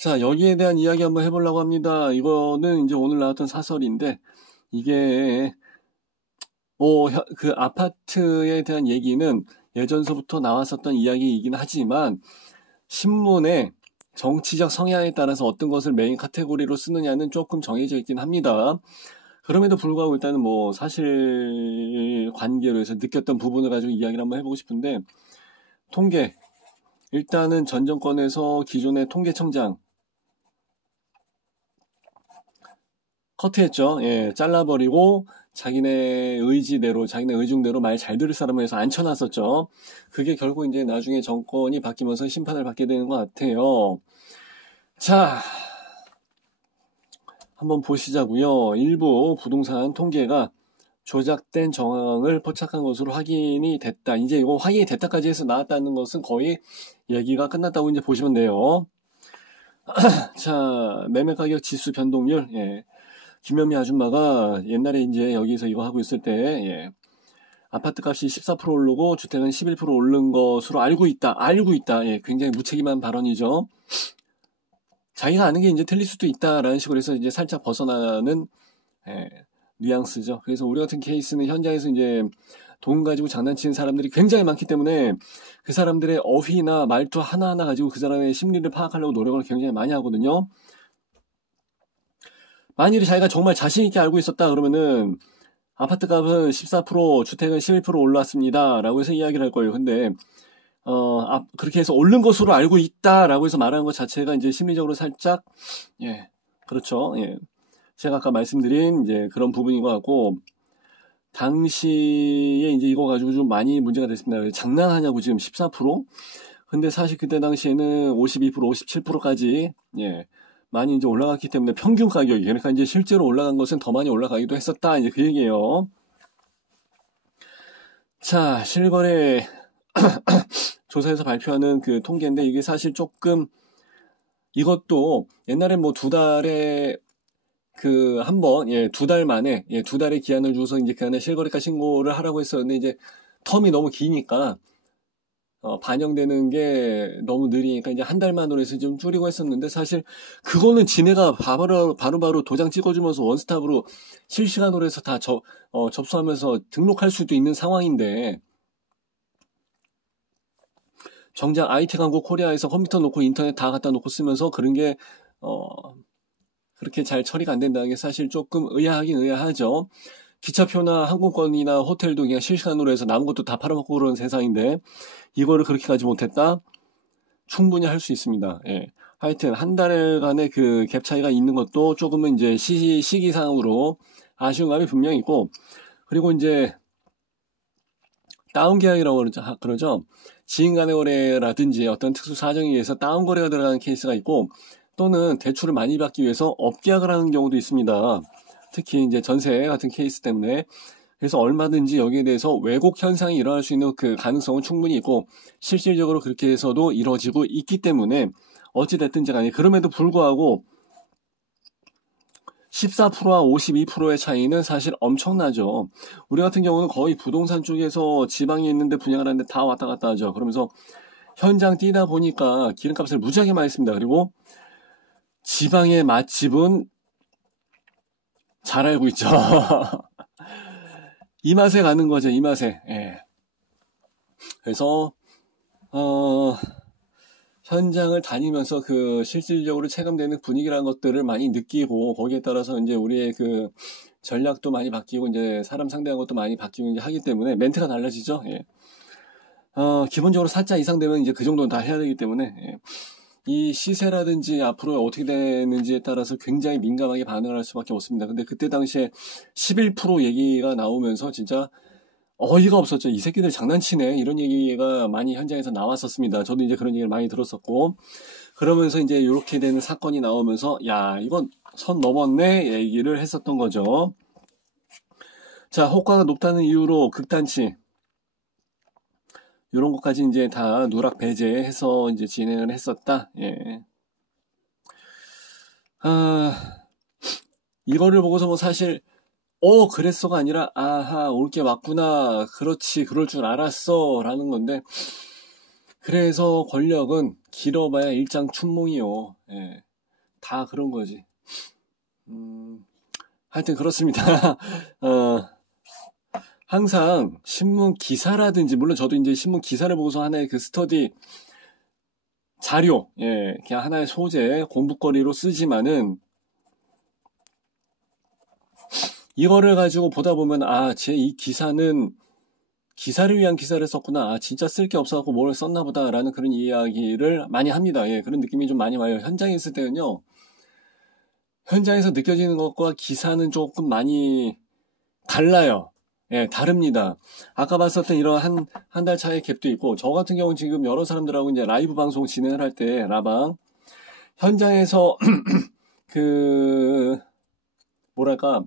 자, 여기에 대한 이야기 한번 해보려고 합니다. 이거는 이제 오늘 나왔던 사설인데, 이게, 그 아파트에 대한 얘기는 예전서부터 나왔었던 이야기이긴 하지만, 신문에 정치적 성향에 따라서 어떤 것을 메인 카테고리로 쓰느냐는 조금 정해져 있긴 합니다. 그럼에도 불구하고 일단은 뭐 사실 관계로 해서 느꼈던 부분을 가지고 이야기를 한번 해보고 싶은데, 통계. 일단은 전 정권에서 기존의 통계청장, 커트했죠. 예, 잘라버리고 자기네 의지대로, 자기네 의중대로 말 잘 들을 사람을 해서 앉혀놨었죠. 그게 결국 이제 나중에 정권이 바뀌면서 심판을 받게 되는 것 같아요. 자, 한번 보시자고요. 일부 부동산 통계가 조작된 정황을 포착한 것으로 확인이 됐다. 이제 이거 확인이 됐다까지 해서 나왔다는 것은 거의 얘기가 끝났다고 이제 보시면 돼요. 자, 매매 가격 지수 변동률. 예. 김현미 아줌마가 옛날에 이제 여기서 이거 하고 있을 때, 예, 아파트 값이 14% 오르고 주택은 11% 오른 것으로 알고 있다. 예, 굉장히 무책임한 발언이죠. 자기가 아는 게 이제 틀릴 수도 있다라는 식으로 해서 이제 살짝 벗어나는, 예, 뉘앙스죠. 그래서 우리 같은 케이스는 현장에서 이제 돈 가지고 장난치는 사람들이 굉장히 많기 때문에 그 사람들의 어휘나 말투 하나하나 가지고 그 사람의 심리를 파악하려고 노력을 굉장히 많이 하거든요. 만일에 자기가 정말 자신있게 알고 있었다 그러면은 아파트 값은 14%, 주택은 11% 올랐습니다 라고 해서 이야기를 할 거예요. 근데 그렇게 해서 오른 것으로 알고 있다 라고 해서 말하는 것 자체가 이제 심리적으로 살짝, 예, 그렇죠. 예. 제가 아까 말씀드린 이제 그런 부분인 것 같고, 당시에 이제 이거 가지고 좀 많이 문제가 됐습니다. 장난하냐고 지금 14%? 근데 사실 그때 당시에는 52%, 57%까지, 예, 많이 이제 올라갔기 때문에 평균 가격이, 그러니까 이제 실제로 올라간 것은 더 많이 올라가기도 했었다. 이제 그 얘기예요. 자, 실거래 조사에서 발표하는 그 통계인데 이게 사실 조금, 이것도 옛날에 뭐 두 달에 그 한 번, 예, 두 달 만에, 예, 두 달의 기한을 줘서 이제 그 안에 실거래가 신고를 하라고 했었는데 이제 텀이 너무 기니까 반영되는 게 너무 느리니까 이제 한 달 만으로 해서 좀 줄이고 했었는데, 사실 그거는 지네가 바로바로 도장 찍어주면서 원스톱으로 실시간으로 해서 다 접수하면서 등록할 수도 있는 상황인데, 정작 IT 광고 코리아에서 컴퓨터 놓고 인터넷 다 갖다 놓고 쓰면서 그런 게 그렇게 잘 처리가 안 된다는 게 사실 조금 의아하긴 의아하죠. 기차표나 항공권이나 호텔도 그냥 실시간으로 해서 남은 것도 다 팔아먹고 그러는 세상인데 이거를 그렇게 가지 못했다? 충분히 할 수 있습니다. 예. 하여튼 한 달간의 그 갭 차이가 있는 것도 조금은 이제 시기상으로 아쉬운 감이 분명히 있고, 그리고 이제 다운 계약이라고 그러죠. 지인 간의 거래라든지 어떤 특수 사정에 의해서 다운 거래가 들어가는 케이스가 있고, 또는 대출을 많이 받기 위해서 업계약을 하는 경우도 있습니다. 특히 이제 전세 같은 케이스 때문에. 그래서 얼마든지 여기에 대해서 왜곡 현상이 일어날 수 있는 그 가능성은 충분히 있고, 실질적으로 그렇게 해서도 이루어지고 있기 때문에 어찌됐든지 간에, 그럼에도 불구하고 14%와 52%의 차이는 사실 엄청나죠. 우리 같은 경우는 거의 부동산 쪽에서 지방에 있는데 분양을 하는데 다 왔다 갔다 하죠. 그러면서 현장 뛰다 보니까 기름값을 무지하게 많이 씁니다. 그리고 지방의 맛집은 잘 알고 있죠. 이 맛에 가는 거죠, 이 맛에. 예. 그래서 현장을 다니면서 그 실질적으로 체감되는 분위기라는 것들을 많이 느끼고, 거기에 따라서 이제 우리의 그 전략도 많이 바뀌고, 이제 사람 상대하는 것도 많이 바뀌고 이제 하기 때문에 멘트가 달라지죠. 예. 기본적으로 4자 이상 되면 이제 그 정도는 다 해야 되기 때문에, 예. 이 시세라든지 앞으로 어떻게 되는지에 따라서 굉장히 민감하게 반응을 할 수밖에 없습니다. 근데 그때 당시에 11% 얘기가 나오면서 진짜 어이가 없었죠. 이 새끼들 장난치네. 이런 얘기가 많이 현장에서 나왔었습니다. 저도 이제 그런 얘기를 많이 들었었고, 그러면서 이제 이렇게 되는 사건이 나오면서 야, 이건 선 넘었네 얘기를 했었던 거죠. 자, 호가가 높다는 이유로 극단치, 이런 것까지 이제 다 누락 배제해서 이제 진행을 했었다. 예. 이거를 보고서 뭐 사실 그랬어가 아니라 아하, 올 게 왔구나, 그렇지, 그럴 줄 알았어 라는 건데, 그래서 권력은 길어봐야 일장춘몽이요. 예. 다 그런 거지. 하여튼 그렇습니다. 항상 신문 기사라든지, 물론 저도 이제 신문 기사를 보고서 하나의 그 스터디 자료, 예, 그냥 하나의 소재, 공부거리로 쓰지만은, 이거를 가지고 보다 보면, 쟤 이 기사는 기사를 위한 기사를 썼구나. 진짜 쓸 게 없어갖고 뭘 썼나 보다라는 그런 이야기를 많이 합니다. 예, 그런 느낌이 좀 많이 와요. 현장에 있을 때는요, 현장에서 느껴지는 것과 기사는 조금 많이 달라요. 예, 다릅니다. 아까 봤었던 이런 한 달 차의 갭도 있고, 저 같은 경우는 지금 여러 사람들하고 이제 라이브 방송 진행을 할 때, 라방, 현장에서, 뭐랄까,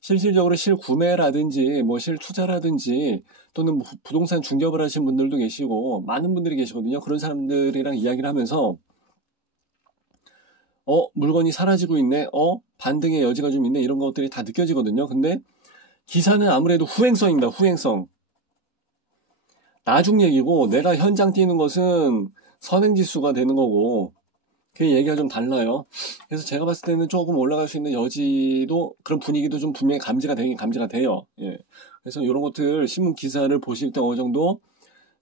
실질적으로 실구매라든지, 뭐 실투자라든지, 또는 부동산 중개업을 하신 분들도 계시고, 많은 분들이 계시거든요. 그런 사람들이랑 이야기를 하면서, 물건이 사라지고 있네, 반등의 여지가 좀 있네, 이런 것들이 다 느껴지거든요. 근데, 기사는 아무래도 후행성입니다. 후행성. 나중 얘기고 내가 현장 뛰는 것은 선행지수가 되는 거고 그 얘기가 좀 달라요. 그래서 제가 봤을 때는 조금 올라갈 수 있는 여지도 그런 분위기도 좀 분명히 감지가 돼요. 예. 그래서 이런 것들 신문 기사를 보실 때 어느 정도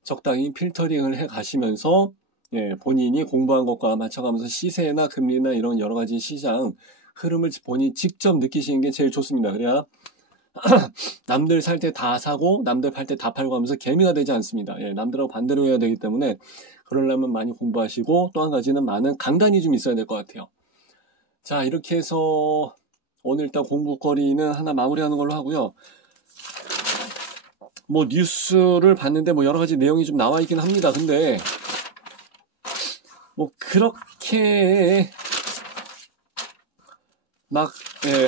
적당히 필터링을 해 가시면서 예, 본인이 공부한 것과 맞춰가면서 시세나 금리나 이런 여러 가지 시장 흐름을 본인이 직접 느끼시는 게 제일 좋습니다. 그래야 남들 살 때 다 사고 남들 팔 때 다 팔고 하면서 개미가 되지 않습니다. 예, 남들하고 반대로 해야 되기 때문에 그러려면 많이 공부하시고 또 한 가지는 많은 강단이 좀 있어야 될 것 같아요. 자, 이렇게 해서 오늘 일단 공부거리는 하나 마무리하는 걸로 하고요. 뭐 뉴스를 봤는데 뭐 여러 가지 내용이 좀 나와 있긴 합니다. 근데 뭐 그렇게 막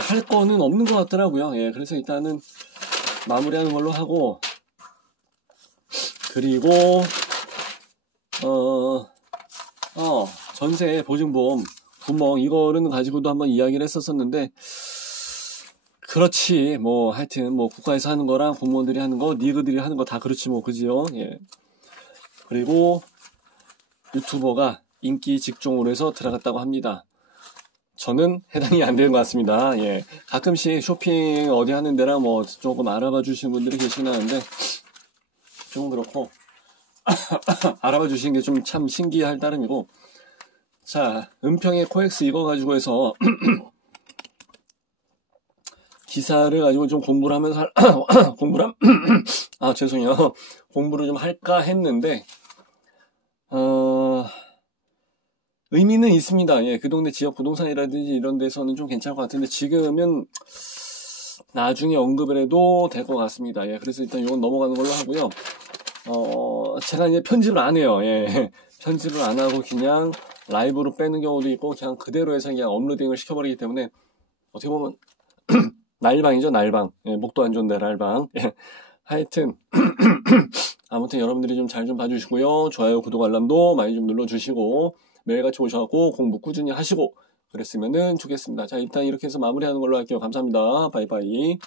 할 거는 없는 것 같더라고요. 예, 그래서 일단은 마무리하는 걸로 하고 그리고 전세 보증보험 구멍 이거는 가지고도 한번 이야기를 했었었는데 그렇지 뭐 하여튼 뭐 국가에서 하는 거랑 공무원들이 하는 거 니그들이 하는 거 다 그렇지 뭐 그지요. 예. 그리고 유튜버가 인기 직종으로 해서 들어갔다고 합니다. 저는 해당이 안 되는 것 같습니다. 예. 가끔씩 쇼핑 어디 하는 데랑 뭐 조금 알아봐 주시는 분들이 계시긴 하는데 좀 그렇고 알아봐 주시는 게 좀 참 신기할 따름이고 자 은평의 코엑스 이거 가지고 해서 기사를 가지고 좀 공부를 하면서 죄송해요. 공부를 좀 할까 했는데 의미는 있습니다. 예, 그 동네 지역 부동산이라든지 이런 데서는 좀 괜찮을 것 같은데 지금은 나중에 언급을 해도 될 것 같습니다. 예, 그래서 일단 이건 넘어가는 걸로 하고요. 제가 이제 편집을 안 해요. 예, 편집을 안 하고 그냥 라이브로 빼는 경우도 있고 그냥 그대로 해서 그냥 업로딩을 시켜버리기 때문에 어떻게 보면 날방이죠, 날방. 예, 목도 안 좋은데 날방. 예, 하여튼 아무튼 여러분들이 좀 잘 좀 봐주시고요. 좋아요, 구독, 알람도 많이 좀 눌러주시고 매일같이 오셔갖고 공부 꾸준히 하시고 그랬으면은 좋겠습니다. 자, 일단 이렇게 해서 마무리하는 걸로 할게요. 감사합니다. 바이바이.